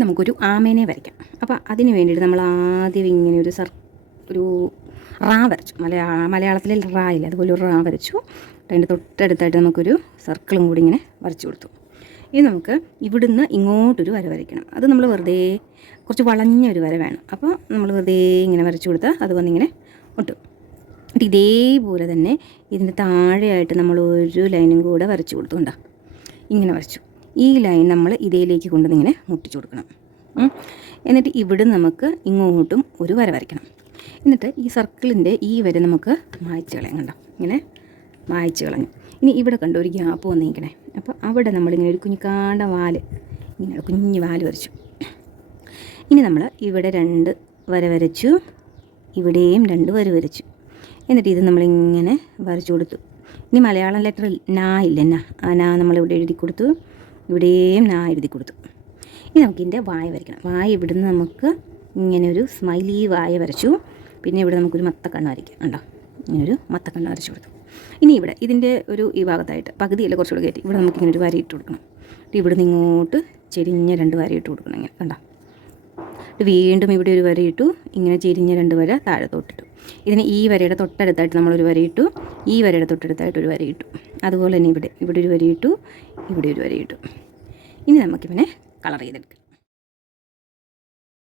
നമുക്കൊരു ആമേനെ വരയ്ക്കാം. അപ്പോൾ അതിന് വേണ്ടിയിട്ട് നമ്മൾ ആദ്യം ഇങ്ങനെ ഒരു റാ വരച്ചു. മലയാളത്തിലെ റാ ഇല്ല, അതുപോലെ ഒരു റാ വരച്ചു. അതിൻ്റെ തൊട്ടടുത്തായിട്ട് നമുക്കൊരു സർക്കിളും കൂടി ഇങ്ങനെ വരച്ചു കൊടുത്തു. ഇനി നമുക്ക് ഇവിടുന്ന് ഇങ്ങോട്ടൊരു വര വരയ്ക്കണം. അത് നമ്മൾ വെറുതെ കുറച്ച് വളഞ്ഞൊരു വര വേണം. അപ്പോൾ നമ്മൾ വെറുതെ ഇങ്ങനെ വരച്ചു കൊടുത്താൽ അത് വന്നിങ്ങനെ ഒട്ടും. എന്നിട്ട് ഇതേപോലെ തന്നെ ഇതിൻ്റെ താഴെയായിട്ട് നമ്മൾ ഒരു ലൈനും കൂടെ വരച്ചു കൊടുത്തുകൊണ്ടാണ് ഇങ്ങനെ വരച്ചു. ഈ ലൈൻ നമ്മൾ ഇതിലേക്ക് കൊണ്ടുവന്നിങ്ങനെ മുട്ടിച്ചു കൊടുക്കണം. എന്നിട്ട് ഇവിടെ നമുക്ക് ഇങ്ങോട്ടും ഒരു വര വരയ്ക്കണം. എന്നിട്ട് ഈ സർക്കിളിൻ്റെ ഈ വര നമുക്ക് മായ്ച്ച് കളയാം. കണ്ടോ, ഇങ്ങനെ മായ്ച്ച് കളഞ്ഞു. ഇനി ഇവിടെ കണ്ടോ ഒരു ഗ്യാപ്പ് വന്നിരിക്കണേ. അപ്പോൾ അവിടെ നമ്മളിങ്ങനെ ഒരു കുഞ്ഞിക്കാണ്ട വാല്, ഇങ്ങനെ കുഞ്ഞ് വാല് വരച്ചു. ഇനി നമ്മൾ ഇവിടെ 2 വര വരച്ചു, ഇവിടെയും 2 വര വരച്ചു. എന്നിട്ട് ഇത് നമ്മളിങ്ങനെ വരച്ചു കൊടുത്തു. ഇനി മലയാളം ലെറ്റർ നാ ഇല്ല, ആ നാ നമ്മളിവിടെ എഴുതി കൊടുത്തു, ഇവിടെയും നാ എഴുതി കൊടുത്തു. ഇനി നമുക്കിതിൻ്റെ വായ വരയ്ക്കണം. വായ ഇവിടുന്ന് നമുക്ക് ഇങ്ങനെ ഒരു സ്മൈലി വായ വരച്ചു. പിന്നെ ഇവിടെ നമുക്കൊരു മത്തക്കണ്ണ് വരയ്ക്കാം. ഉണ്ടോ, ഇങ്ങനൊരു മത്തക്കണ്ണ് വരച്ചു കൊടുത്തു. ഇനി ഇവിടെ ഇതിൻ്റെ ഈ ഭാഗത്തായിട്ട് പകുതിയല്ല കുറച്ചുകൂടെ കയറ്റി ഇവിടെ നമുക്കിങ്ങനെ ഒരു വര ഇട്ട് കൊടുക്കണം. ഇവിടെ നിന്ന് ഇങ്ങോട്ട് ചെരിഞ്ഞ 2 വര ഇട്ട് കൊടുക്കണം. ഇങ്ങനെ കണ്ടോ, വീണ്ടും ഇവിടെ ഒരു വര ഇട്ടു, ഇങ്ങനെ ചെരിഞ്ഞ 2 വര താഴെ തൊട്ടിട്ടു. ഇതിന് ഈ വരയുടെ തൊട്ടടുത്തായിട്ട് നമ്മളൊരു വര ഇട്ടു, ഈ വരയുടെ തൊട്ടടുത്തായിട്ട് ഒരു വര ഇട്ടു. അതുപോലെ തന്നെ ഇവിടെ ഒരു വര ഇട്ടു, ഇവിടെ ഒരു വര ഇട്ടു. ഇനി നമുക്കിവനെ കളർ ചെയ്തെടുക്കാം.